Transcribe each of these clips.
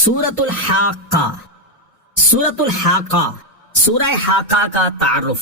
سورۃ الحاقہ، سورۃ الحاقہ، سورہ حاقہ کا تعارف۔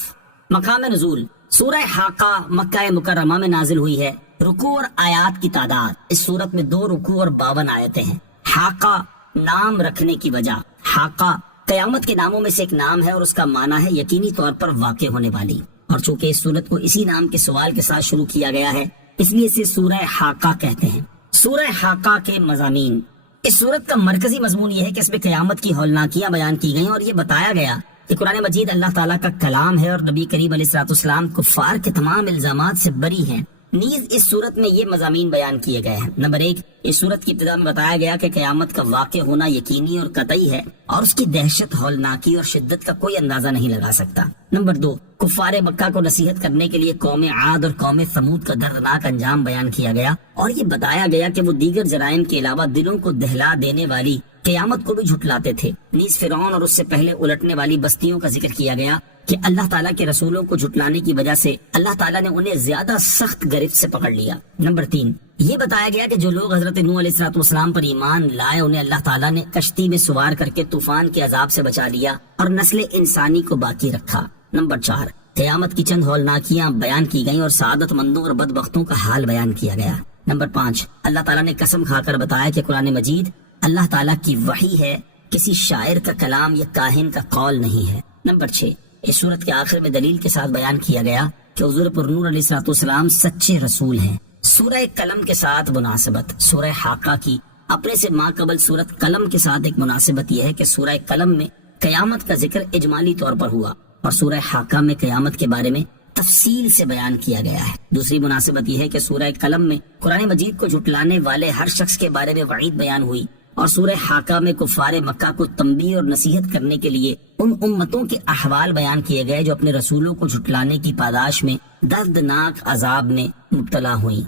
مقام نزول، سورہ حاقہ مکہ مکرمہ میں نازل ہوئی ہے۔ رکوع اور آیات کی تعداد، اس سورت میں 2 رکوع اور 52 آیتیں ہیں۔ حاقہ نام رکھنے کی وجہ، حاقہ قیامت کے ناموں میں سے ایک نام ہے اور اس کا معنی ہے یقینی طور پر واقع ہونے والی، اور چونکہ اس سورت کو اسی نام کے سوال کے ساتھ شروع کیا گیا ہے اس لیے اسے سورہ حاقہ کہتے ہیں۔ سورہ حاقہ کے مضامین، اس سورت کا مرکزی مضمون یہ ہے کہ اس میں قیامت کی ہولناکیاں بیان کی گئیں اور یہ بتایا گیا کہ قرآن مجید اللہ تعالیٰ کا کلام ہے اور نبی کریم علیہ الصلوۃ والسلام کفار کے تمام الزامات سے بری ہیں۔ نیز اس صورت میں یہ مضامین بیان کیے گئے ہیں۔ نمبر 1، اس صورت کی ابتدا میں بتایا گیا کہ قیامت کا واقع ہونا یقینی اور قطعی ہے اور اس کی دہشت، ہولناکی اور شدت کا کوئی اندازہ نہیں لگا سکتا۔ نمبر 2، کفار مکہ کو نصیحت کرنے کے لیے قوم عاد اور قوم ثمود کا دردناک انجام بیان کیا گیا اور یہ بتایا گیا کہ وہ دیگر جرائم کے علاوہ دلوں کو دہلا دینے والی قیامت کو بھی جھٹلاتے تھے۔ نیز فرعون اور اس سے پہلے الٹنے والی بستیوں کا ذکر کیا گیا کہ اللہ تعالیٰ کے رسولوں کو جھٹلانے کی وجہ سے اللہ تعالیٰ نے انہیں زیادہ سخت گرفت سے پکڑ لیا۔ نمبر 3، یہ بتایا گیا کہ جو لوگ حضرت نوح علیہ الصلوۃ والسلام پر ایمان لائے انہیں اللہ تعالیٰ نے کشتی میں سوار کر کے طوفان کے عذاب سے بچا لیا اور نسل انسانی کو باقی رکھا۔ نمبر 4، قیامت کی چند ہولناکیاں بیان کی گئیں اور سعادت مندوں اور بدبختوں کا حال بیان کیا گیا۔ نمبر 5، اللہ تعالیٰ نے قسم کھا کر بتایا کہ قرآن مجید اللہ تعالیٰ کی وحی ہے، کسی شاعر کا کلام یا کاہن کا قول نہیں ہے۔ نمبر 6، اس صورت کے آخر میں دلیل کے ساتھ بیان کیا گیا کہ حضور پر نور علیہ الصلوۃ والسلام سچے رسول ہیں۔ سورہ قلم کے ساتھ مناسبت، سورہ حاقہ کی اپنے سے ماں قبل سورت قلم کے ساتھ ایک مناسبت یہ ہے کہ سورہ قلم میں قیامت کا ذکر اجمالی طور پر ہوا اور سورہ حاقہ میں قیامت کے بارے میں تفصیل سے بیان کیا گیا ہے۔ دوسری مناسبت یہ ہے کہ سورہ قلم میں قرآن مجید کو جھٹلانے والے ہر شخص کے بارے میں وعید بیان ہوئی اور سورہ حاقہ میں کفار مکہ کو تنبیہ اور نصیحت کرنے کے لیے ان امتوں کے احوال بیان کیے گئے جو اپنے رسولوں کو جھٹلانے کی پاداش میں دردناک عذاب میں مبتلا ہوئیں۔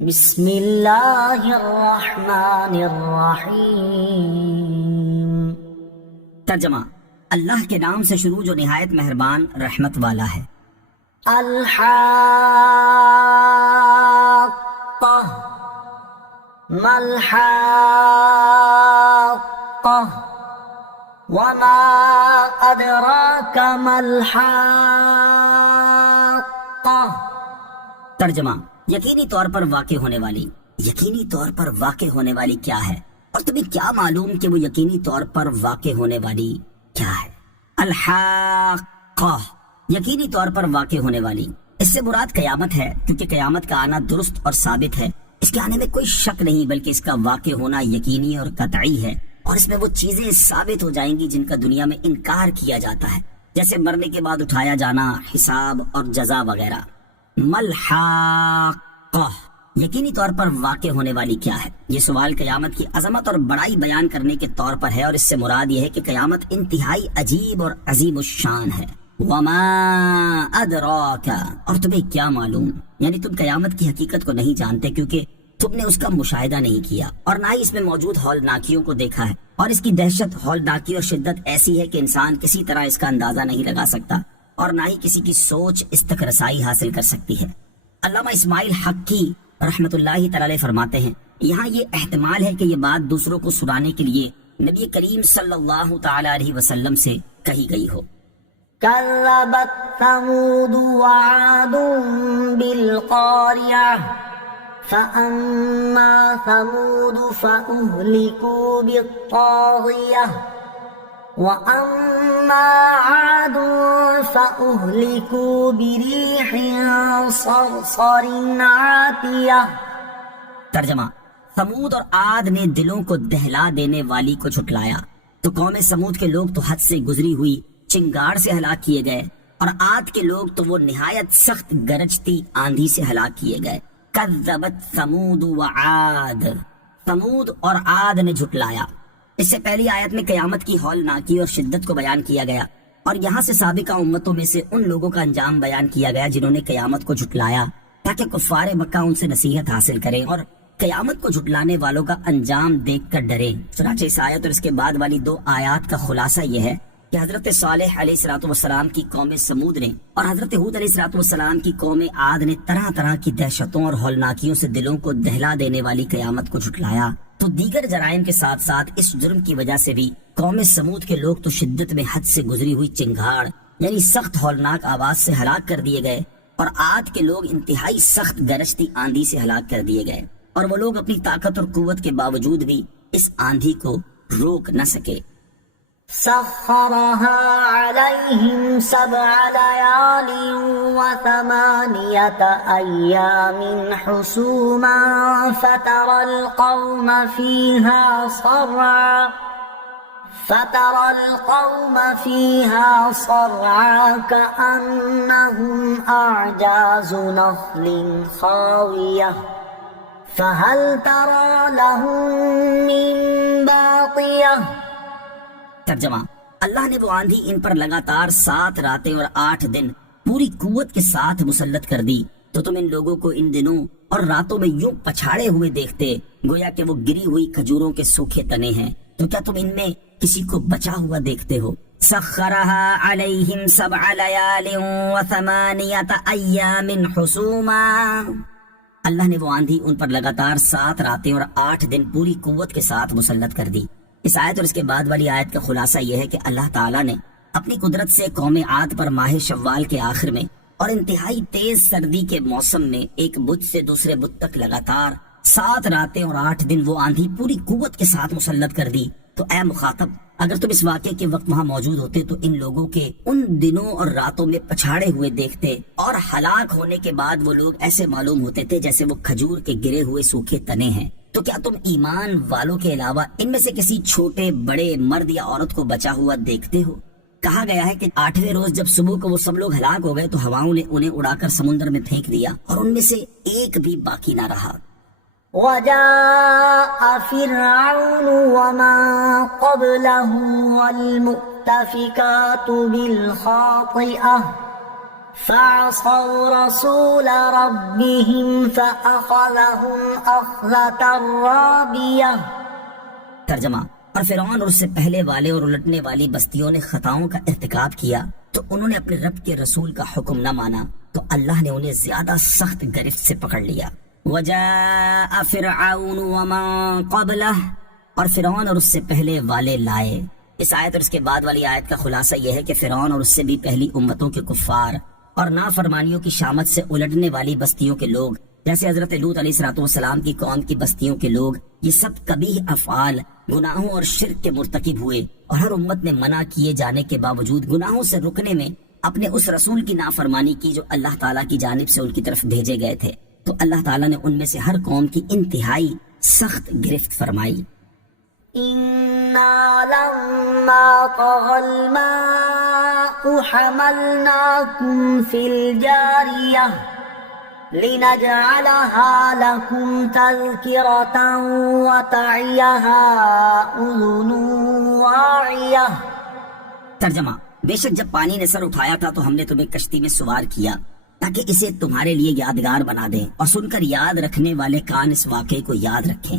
بسم اللہ الرحمن الرحیم۔ ترجمہ، اللہ کے نام سے شروع جو نہایت مہربان رحمت والا ہے۔ الحاقہ، ما الحاقہ وما ادراک ما الحاقہ۔ ترجمہ، یقینی طور پر واقع ہونے والی، یقینی طور پر واقع ہونے والی کیا ہے اور تمہیں کیا معلوم کہ وہ یقینی طور پر واقع ہونے والی کیا ہے؟ الحاقہ، یقینی طور پر واقع ہونے والی، اس سے مراد قیامت ہے کیونکہ قیامت کا آنا درست اور ثابت ہے، اس کے آنے میں کوئی شک نہیں بلکہ اس کا واقع ہونا یقینی اور قطعی ہے اور اس میں وہ چیزیں ثابت ہو جائیں گی جن کا دنیا میں انکار کیا جاتا ہے، جیسے مرنے کے بعد اٹھایا جانا، حساب اور جزا وغیرہ۔ ملحاقہ، یقینی طور پر واقع ہونے والی کیا ہے؟ یہ سوال قیامت کی عظمت اور بڑائی بیان کرنے کے طور پر ہے اور اس سے مراد یہ ہے کہ قیامت انتہائی عجیب اور عظیم الشان ہے۔ وما ادراک، اور تمہیں کیا معلوم، یعنی تم قیامت کی حقیقت کو نہیں جانتے کیونکہ تم نے اس کا مشاہدہ نہیں کیا اور نہ ہی اس میں موجود ہولناکیوں کو دیکھا ہے، اور اس کی دہشت، ہولناکی اور شدت ایسی ہے کہ انسان کسی طرح اس کا اندازہ نہیں لگا سکتا اور نہ ہی کسی کی سوچ اس تک رسائی حاصل کر سکتی ہے۔ علامہ اسماعیل حقی رحمت اللہ تعالی فرماتے ہیں، یہاں یہ احتمال ہے کہ یہ بات دوسروں کو سنانے کے لیے نبی کریم صلی اللہ تعالی علیہ وسلم سے کہی گئی ہو۔ كذبت ثمود وعاد بالقارعة فأما ثمود فأهلكوا بالطاغية وأما عاد فأهلكوا بريح صرصر عاتية۔ ترجمہ، ثمود اور عاد نے دلوں کو دہلا دینے والی کو جھٹلایا تو قوم ثمود کے لوگ تو حد سے گزری ہوئی چنگاڑ سے ہلاک کیے گئے اور عاد کے لوگ تو وہ نہایت سخت گرجتی آندھی سے ہلاک کیے گئے۔ کذبت ثمود وعاد، ثمود اور عاد نے جھٹلایا۔ اس سے پہلی آیت میں قیامت کی ہولناکی اور شدت کو بیان کیا گیا اور یہاں سے سابقہ امتوں میں سے ان لوگوں کا انجام بیان کیا گیا جنہوں نے قیامت کو جھٹلایا تاکہ کفار مکہ ان سے نصیحت حاصل کریں اور قیامت کو جھٹلانے والوں کا انجام دیکھ کر ڈریں۔ چنانچہ اس آیت اور اس کے بعد والی 2 آیات کا خلاصہ یہ ہے کہ حضرت صالح علیہ الصلوۃ والسلام کی قوم سمود نے اور حضرت ہود علیہ الصلوۃ والسلام کی قوم عاد نے طرح طرح کی دہشتوں اور ہولناکیوں سے دلوں کو دہلا دینے والی قیامت کو جھٹلایا، تو دیگر جرائم کے ساتھ ساتھ اس جرم کی وجہ سے بھی قوم سمود کے لوگ تو شدت میں حد سے گزری ہوئی چنگھاڑ یعنی سخت ہولناک آواز سے ہلاک کر دیے گئے، اور عاد کے لوگ انتہائی سخت گرجتی آندھی سے ہلاک کر دیے گئے، اور وہ لوگ اپنی طاقت اور قوت کے باوجود بھی اس آندھی کو روک نہ سکے۔ سخرها عليهم 7 ليال و8 أيام حسوما فترى القوم فيها صرعا كأنهم أعجاز نخل خاوية فهل ترى لهم من باقية۔ ترجمہ، اللہ نے وہ آندھی ان پر لگاتار 7 راتیں اور 8 دن پوری قوت کے ساتھ مسلط کر دی، تو تم ان لوگوں کو ان دنوں اور راتوں میں یوں پچھاڑے ہوئے دیکھتے گویا کہ وہ گری ہوئی کھجوروں کے سوکھے تنے ہیں، تو کیا تم ان میں کسی کو بچا ہوا دیکھتے ہو؟ سخرها علیہم 7 لیال و8 ایام حسوما، اللہ نے وہ آندھی ان پر لگاتار 7 راتیں اور 8 دن پوری قوت کے ساتھ مسلط کر دی۔ اس آیت اور اس کے بعد والی آیت کا خلاصہ یہ ہے کہ اللہ تعالیٰ نے اپنی قدرت سے قوم عاد پر ماہ شوال کے آخر میں اور انتہائی تیز سردی کے موسم میں ایک بت سے دوسرے بت تک لگاتار 7 راتیں اور 8 دن وہ آندھی پوری قوت کے ساتھ مسلط کر دی۔ تو اے مخاطب، اگر تم اس واقعے کے وقت وہاں موجود ہوتے تو ان لوگوں کے ان دنوں اور راتوں میں پچھاڑے ہوئے دیکھتے، اور ہلاک ہونے کے بعد وہ لوگ ایسے معلوم ہوتے تھے جیسے وہ کھجور کے گرے ہوئے سوکھے تنے ہیں۔ تو کیا تم ایمان والوں کے علاوہ ان میں سے کسی چھوٹے بڑے مرد یا عورت کو بچا ہوا دیکھتے ہو؟ کہا گیا ہے کہ 8ویں روز جب صبح کو وہ سب لوگ ہلاک ہو گئے تو ہواؤں نے انہیں اڑا کر سمندر میں پھینک دیا اور ان میں سے ایک بھی باقی نہ رہا۔ وجاء فرعون ومن قبله والمؤتفكات بالخاطئة فعصوا رسول ربهم فأخذهم أخذة رابية۔ ترجمہ، اور فرعون اور اس سے پہلے والے اور الٹنے والی بستیوں نے خطاؤں کا ارتکاب کیا تو انہوں نے اپنے رب کے رسول کا حکم نہ مانا تو اللہ نے انہیں زیادہ سخت گرفت سے پکڑ لیا۔ وجاء فرعون ومن قبلہ، اور فرعون اور اس سے پہلے والے لائے۔ اس آیت اور اس کے بعد والی آیت کا خلاصہ یہ ہے کہ فرعون اور اس سے بھی پہلی امتوں کے کفار اور نافرمانیوں کی شامت سے الٹنے والی بستیوں کے لوگ جیسے حضرت لوط علیہ الصلوۃ والسلام کی قوم کی بستیوں کے لوگ، یہ سب قبیح افعال، گناہوں اور شرک کے مرتکب ہوئے، اور ہر امت نے منع کیے جانے کے باوجود گناہوں سے رکنے میں اپنے اس رسول کی نافرمانی کی جو اللہ تعالیٰ کی جانب سے ان کی طرف بھیجے گئے تھے، تو اللہ تعالیٰ نے ان میں سے ہر قوم کی انتہائی سخت گرفت فرمائی۔ إنا لما طغى الماء حملناكم في الجارية لنجعلها لكم تذكرة وتعيها أذن واعية۔ ترجمہ، بے شک جب پانی نے سر اٹھایا تھا تو ہم نے تمہیں کشتی میں سوار کیا تاکہ اسے تمہارے لیے یادگار بنا دیں اور سن کر یاد رکھنے والے کان اس واقعے کو یاد رکھیں۔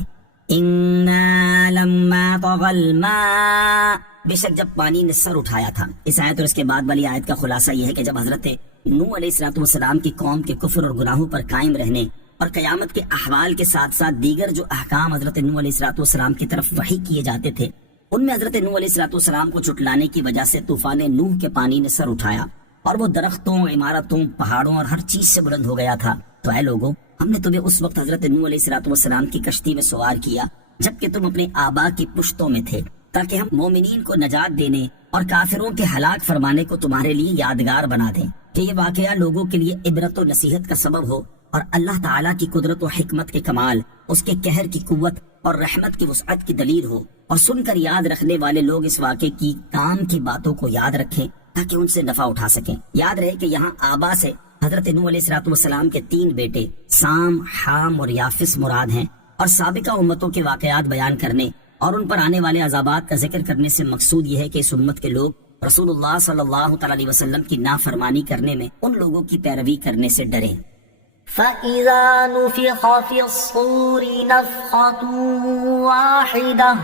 اِنَّا لَمَّا طَغَى الْمَاءُ، بے شک جب پانی نے سر اٹھایا تھا۔ اس آیت اور اس کے بعد والی آیت کا خلاصہ یہ ہے کہ جب حضرت نوح علیہ الصلوۃ والسلام کی قوم کے کفر اور گناہوں پر قائم رہنے اور قیامت کے احوال کے ساتھ ساتھ دیگر جو احکام حضرت نوح علیہ الصلوۃ والسلام کی طرف وحی کیے جاتے تھے، ان میں حضرت نوح علیہ الصلوۃ والسلام کو چٹلانے کی وجہ سے طوفان نوح کے پانی نے سر اٹھایا اور وہ درختوں، عمارتوں، پہاڑوں اور ہر چیز سے بلند ہو گیا تھا۔ تو اے لوگوں، ہم نے تمہیں اس وقت حضرت نوح علیہ الصلوۃ والسلام کی کشتی میں سوار کیا جبکہ تم اپنے آبا کی پشتوں میں تھے، تاکہ ہم مومنین کو نجات دینے اور کافروں کے ہلاک فرمانے کو تمہارے لیے یادگار بنا دیں، کہ یہ واقعہ لوگوں کے لیے عبرت و نصیحت کا سبب ہو اور اللہ تعالیٰ کی قدرت و حکمت کے کمال، اس کے قہر کی قوت اور رحمت کی وسعت کی دلیل ہو، اور سن کر یاد رکھنے والے لوگ اس واقعے کی کام کی باتوں کو یاد رکھیں تاکہ ان سے نفع اٹھا سکیں۔ یاد رہے کہ یہاں آبا سے حضرت نوح علیہ الصلوۃ والسلام کے 3 بیٹے سام، حام اور یافس مراد ہیں، اور سابقہ امتوں کے واقعات بیان کرنے اور ان پر آنے والے عذابات کا ذکر کرنے سے مقصود یہ ہے کہ اس امت کے لوگ رسول اللہ صلی اللہ تعالی علیہ وسلم کی نافرمانی کرنے میں ان لوگوں کی پیروی کرنے سے ڈریں۔ فَإِذَا نُفِخَ فِي الصُّورِ نَفْخَةٌ وَاحِدَةٌ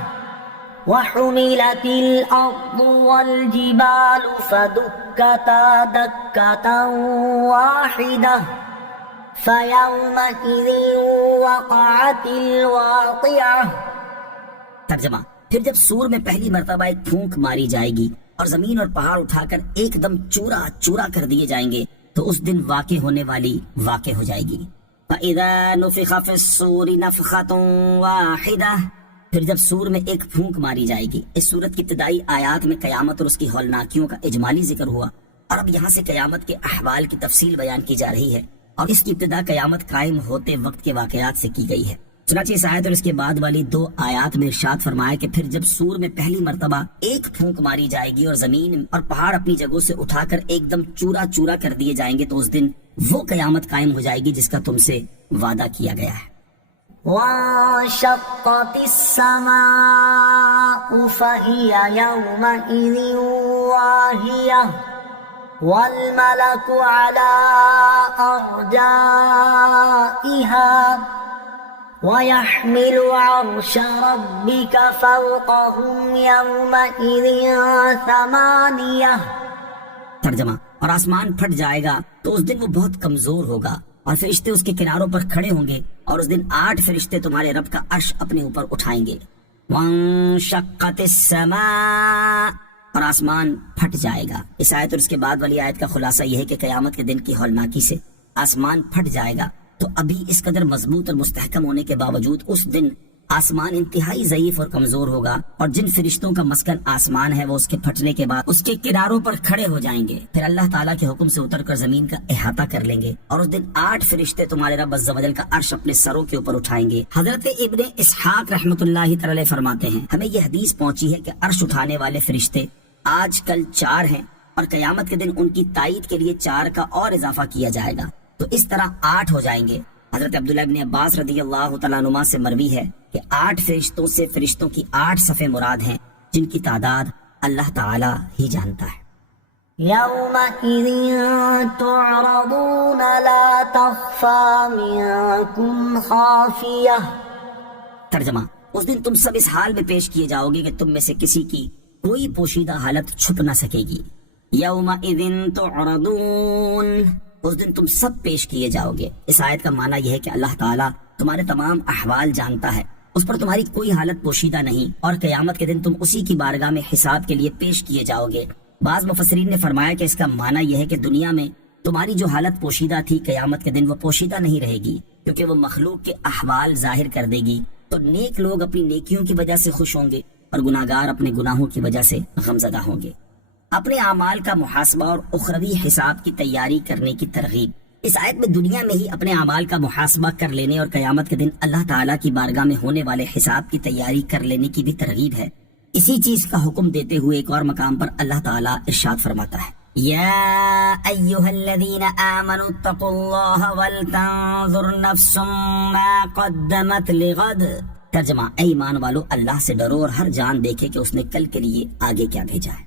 وحملت الأرض والجبال فدكتا دكة واحدة فيومئذ وقعت الواقعة. ترجمہ: پھر جب سور میں پہلی مرتبہ ایک پھونک ماری جائے گی اور زمین اور پہاڑ اٹھا کر ایک دم چورا چورا کر دیے جائیں گے تو اس دن واقع ہونے والی واقع ہو جائے گی. فَإِذَا نُفِخَ فِي الصُّورِ نَفْخَةٌ وَاحِدَةٌ. پھر جب سور میں ایک پھونک ماری جائے گی. اس صورت کی ابتدائی آیات میں قیامت اور اس کی ہولناکیوں کا اجمالی ذکر ہوا، اور اب یہاں سے قیامت کے احوال کی تفصیل بیان کی جا رہی ہے، اور اس کی ابتدا قیامت قائم ہوتے وقت کے واقعات سے کی گئی ہے. چنانچہ اس آیت اور اس کے بعد والی 2 آیات میں ارشاد فرمایا کہ پھر جب سور میں پہلی مرتبہ ایک پھونک ماری جائے گی اور زمین اور پہاڑ اپنی جگہوں سے اٹھا کر ایک دم چورا چورا کر دیے جائیں گے تو اس دن وہ قیامت قائم ہو جائے گی جس کا تم سے وعدہ کیا گیا ہے. وانشقت السماء فهي يومئذ واهية والملك على أرجائها ويحمل عرش ربك فوقهم يومئذ ثمانية. ترجمہ: اور آسمان پھٹ جائے گا تو اس دن وہ بہت کمزور ہوگا اور فرشتے اس کے کناروں پر کھڑے ہوں گے، اور اس دن 8 فرشتے تمہارے رب کا عرش اپنے اوپر اٹھائیں گے. وانشقت السماء، اور آسمان پھٹ جائے گا. اس آیت اور اس کے بعد والی آیت کا خلاصہ یہ ہے کہ قیامت کے دن کی ہولناکی سے آسمان پھٹ جائے گا، تو ابھی اس قدر مضبوط اور مستحکم ہونے کے باوجود اس دن آسمان انتہائی ضعیف اور کمزور ہوگا، اور جن فرشتوں کا مسکن آسمان ہے وہ اس کے پھٹنے کے بعد اس کے کناروں پر کھڑے ہو جائیں گے، پھر اللہ تعالیٰ کے حکم سے اتر کر زمین کا احاطہ کر لیں گے، اور اس دن 8 فرشتے تمہارے رب عز و جل کا عرش اپنے سروں کے اوپر اٹھائیں گے. حضرت ابن اسحاق رحمۃ اللہ تعالی فرماتے ہیں ہمیں یہ حدیث پہنچی ہے کہ عرش اٹھانے والے فرشتے آج کل 4 ہیں، اور قیامت کے دن ان کی تائید کے لیے 4 کا اور اضافہ کیا جائے گا، تو اس طرح 8 ہو جائیں گے. حضرت عبداللہ ابن عباس رضی اللہ تعالیٰ عنہما سے مروی ہے کہ 8 فرشتوں سے فرشتوں کی 8 صفیں مراد ہیں، جن کی تعداد اللہ تعالیٰ ہی جانتا ہے. يومئذ تعرضون لا تخفى منكم خافية. ترجمہ: اس دن تم سب اس حال میں پیش کیے جاؤ گے کہ تم میں سے کسی کی کوئی پوشیدہ حالت چھپ نہ سکے گی. یومئذ تعرضون، اس دن تم سب پیش کیے جاؤ گے. اس آیت کا معنی یہ ہے کہ اللہ تعالیٰ تمہارے تمام احوال جانتا ہے، اس پر تمہاری کوئی حالت پوشیدہ نہیں، اور قیامت کے دن تم اسی کی بارگاہ میں حساب کے لیے پیش کیے جاؤ گے. بعض مفسرین نے فرمایا کہ اس کا معنی یہ ہے کہ دنیا میں تمہاری جو حالت پوشیدہ تھی قیامت کے دن وہ پوشیدہ نہیں رہے گی، کیونکہ وہ مخلوق کے احوال ظاہر کر دے گی. تو نیک لوگ اپنی نیکیوں کی وجہ سے خوش ہوں گے اور گناہگار اپنے گناہوں کی وجہ سے غمزدہ ہوں گے. اپنے اعمال کا محاسبہ اور اخروی حساب کی تیاری کرنے کی ترغیب. اس آیت میں دنیا میں ہی اپنے اعمال کا محاسبہ کر لینے اور قیامت کے دن اللہ تعالیٰ کی بارگاہ میں ہونے والے حساب کی تیاری کر لینے کی بھی ترغیب ہے. اسی چیز کا حکم دیتے ہوئے ایک اور مقام پر اللہ تعالیٰ ارشاد فرماتا ہے یا ایہا الذین آمنوا اتقوا اللہ ولتنظر نفس ما قدمت لغد. ترجمہ: اے ایمان والو، اللہ سے ڈرو اور ہر جان دیکھے کہ اس نے کل کے لیے آگے کیا بھیجا ہے.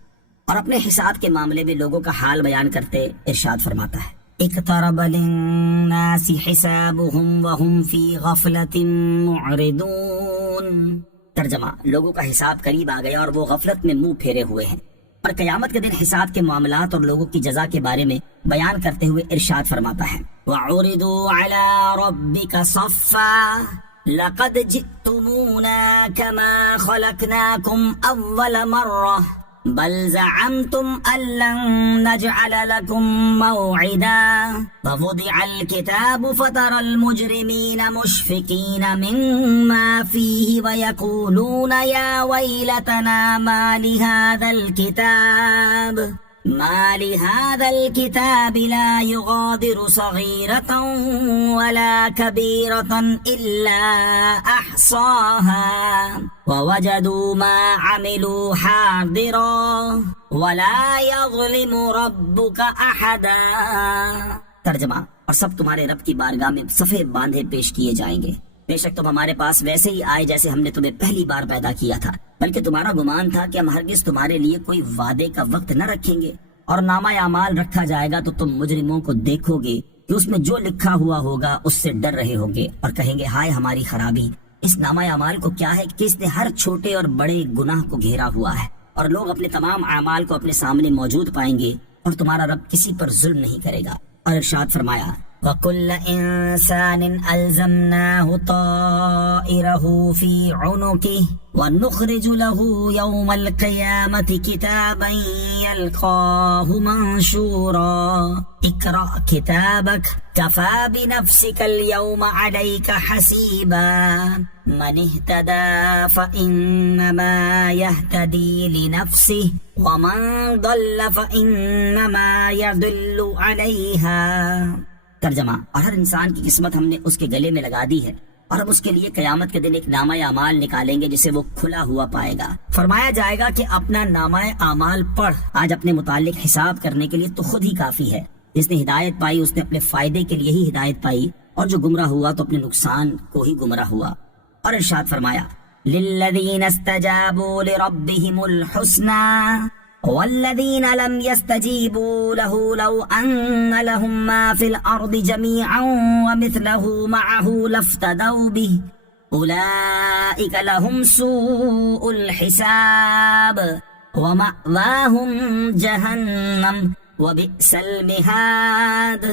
اور اپنے حساب کے معاملے میں لوگوں کا حال بیان کرتے ارشاد فرماتا ہے اقترب للناس حسابهم وهم في غفلة معرضون. ترجمہ: لوگوں کا حساب قریب آ گیا اور وہ غفلت میں منہ پھیرے ہوئے ہیں. اور قیامت کے دن حساب کے معاملات اور لوگوں کی جزا کے بارے میں بیان کرتے ہوئے ارشاد فرماتا ہے وَعُرِضُوا عَلَى رَبِّكَ صَفًّا لَقَدْ جِئْتُمُونَا كَمَا خَلَقْنَاكُمْ أَوَّلَ مَرَّةٍ بل زعمتم أن لن نجعل لكم موعدا فوضع الكتاب فترى المجرمين مشفقين مما فيه ويقولون يا ويلتنا ما لهذا الكتاب لا يغادر صغيرة ولا كبيرة إلا أحصاها ووجدوا ما عملوا حاضرا ولا يظلم ربك أحدا. ترجمہ: اور سب تمہارے رب کی بارگاہ میں صفے باندھے پیش کیے جائیں گے. بے شک تم ہمارے پاس ویسے ہی آئے جیسے ہم نے تمہیں پہلی بار پیدا کیا تھا، بلکہ تمہارا گمان تھا کہ ہم ہرگز تمہارے لیے کوئی وعدے کا وقت نہ رکھیں گے. اور نامہ اعمال رکھا جائے گا تو تم مجرموں کو دیکھو گے کہ اس میں جو لکھا ہوا ہوگا اس سے ڈر رہے ہوگے اور کہیں گے ہائے ہماری خرابی، اس نامہ اعمال کو کیا ہے کہ اس نے ہر چھوٹے اور بڑے گناہ کو گھیرا ہوا ہے، اور لوگ اپنے تمام اعمال کو اپنے سامنے موجود پائیں گے، اور تمہارا رب کسی پر ظلم نہیں کرے گا۔ اور ارشاد فرمایا وَكُلَّ إِنسَانٍ أَلْزَمْنَاهُ طَائِرَهُ فِي عُنُقِهِ وَنُخْرِجُ لَهُ يَوْمَ الْقِيَامَةِ كِتَابًا يَلْقَاهُ مَنشُورًا اقْرَأْ كِتَابَكَ كَفَى بِنَفْسِكَ الْيَوْمَ عَلَيْكَ حَسِيبًا مَنِ اهْتَدَى فَإِنَّمَا يَهْتَدِي لِنَفْسِهِ وَمَنْ ضَلَّ فَإِنَّمَا يَضِلُّ عَلَيْهَا۔ ترجمہ، اور ہر انسان کی قسمت ہم نے اس کے گلے میں لگا دی ہے، اور ہم اس کے لیے قیامت کے دن ایک نامہ اعمال نکالیں گے جسے وہ کھلا ہوا پائے گا۔ فرمایا جائے گا کہ اپنا نامہ اعمال پڑھ، آج اپنے متعلق حساب کرنے کے لیے تو خود ہی کافی ہے۔ جس نے ہدایت پائی اس نے اپنے فائدے کے لیے ہی ہدایت پائی، اور جو گمراہ ہوا تو اپنے نقصان کو ہی گمراہ ہوا۔ اور ارشاد فرمایا لِلَّذِينَ اسْتَجَابُوا لِرَبِّهِمُ الْحُسْنَى وَالَّذِينَ لَمْ يَسْتَجِيبُوا لَهُ لَوْ أَنَّ لَهُم مَّا فِي الْأَرْضِ جَمِيعًا وَمِثْلَهُ مَعَهُ لَافْتَدَوْا بِهِ أُولَٰئِكَ لَهُمْ سُوءُ الْحِسَابِ وَمَأْوَاهُمْ جَهَنَّمُ وَبِئْسَ الْمِهَادُ۔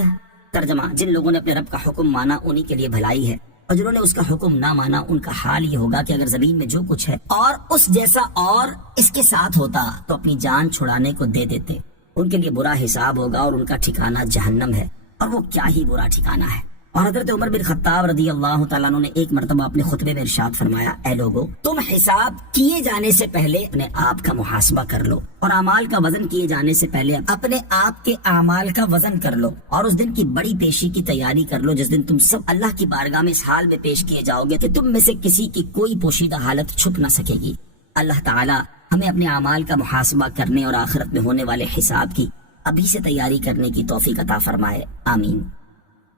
ترجمہ، جن لوگوں نے اپنے رب کا حکم مانا انہی کے لیے بھلائی ہے، اور جنہوں نے اس کا حکم نہ مانا ان کا حال یہ ہوگا کہ اگر زمین میں جو کچھ ہے اور اس جیسا اور اس کے ساتھ ہوتا تو اپنی جان چھڑانے کو دے دیتے۔ ان کے لیے برا حساب ہوگا اور ان کا ٹھکانہ جہنم ہے، اور وہ کیا ہی برا ٹھکانہ ہے۔ اور حضرت عمر بن خطاب رضی اللہ تعالیٰ عنہ نے ایک مرتبہ اپنے خطبے میں ارشاد فرمایا، اے لوگو، تم حساب کیے جانے سے پہلے اپنے آپ کا محاسبہ کر لو، اور اعمال کا وزن کیے جانے سے پہلے اپنے آپ کے اعمال کا وزن کر لو، اور اس دن کی بڑی پیشی کی تیاری کر لو جس دن تم سب اللہ کی بارگاہ میں اس حال میں پیش کیے جاؤ گے کہ تم میں سے کسی کی کوئی پوشیدہ حالت چھپ نہ سکے گی۔ اللہ تعالیٰ ہمیں اپنے اعمال کا محاسبہ کرنے اور آخرت میں ہونے والے حساب کی ابھی سے تیاری کرنے کی توفیق عطا فرمائے، آمین۔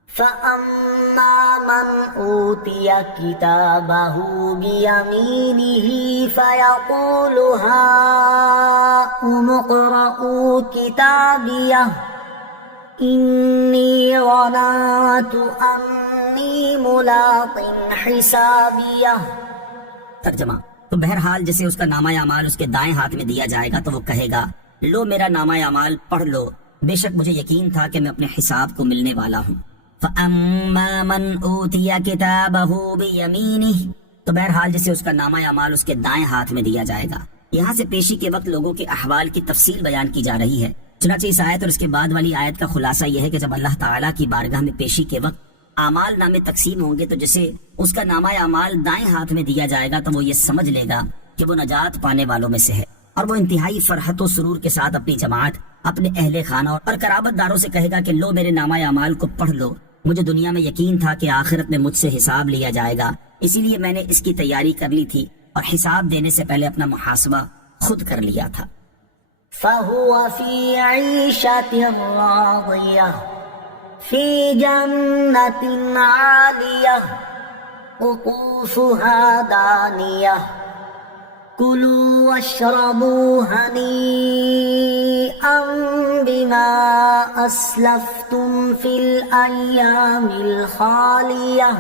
فَأَمَّا مَنْ أُوتِيَ كِتَابَهُ بِيَمِينِهِ فَيَقُولُ هَاؤُمُ اقْرَءُوا كِتَابِيَهْ إِنِّي ظَنَنتُ أَنِّي مُلَاقٍ حِسَابِيَهْ۔ ترجمہ، تو بہرحال جسے اس کا نامہ اعمال اس کے دائیں ہاتھ میں دیا جائے گا تو وہ کہے گا، لو میرا نامہ اعمال پڑھ لو، بے شک مجھے یقین تھا کہ میں اپنے حساب کو ملنے والا ہوں۔ فَأَمَّا مَنْ أُوتِيَ كِتَابَهُ بِيَمِينِهِ، تو بہرحال جسے اس کا نامہ اعمال اس کے دائیں ہاتھ میں دیا جائے گا۔ یہاں سے پیشی کے وقت لوگوں کے احوال کی تفصیل بیان کی جا رہی ہے، چنانچہ اس آیت اور اس کے بعد والی آیت کا خلاصہ یہ ہے کہ جب اللہ تعالیٰ کی بارگاہ میں پیشی کے وقت اعمال نامے تقسیم ہوں گے تو جسے اس کا نامہ اعمال دائیں ہاتھ میں دیا جائے گا تو وہ یہ سمجھ لے گا کہ وہ نجات پانے والوں میں سے ہے، اور وہ انتہائی فرحت و سرور کے ساتھ اپنی جماعت، اپنے اہل خانہ اور قرابت داروں سے کہے گا کہ لو میرے نامہ اعمال کو پڑھ لو، مجھے دنیا میں یقین تھا کہ آخرت میں مجھ سے حساب لیا جائے گا، اسی لیے میں نے اس کی تیاری کر لی تھی اور حساب دینے سے پہلے اپنا محاسبہ خود کر لیا تھا۔ فَهُوَ فِي عِيشَةٍ رَاضِيَةٍ فِي جَنَّةٍ عَالِيَةٍ قُطُوفُهَا دَانِيَةٌ كُلُوا وَاشْرَبُوا هَنِيئًا بِمَا أَسْلَفْتُمْ فِي الْأَيَّامِ الْخَالِيَةِ۔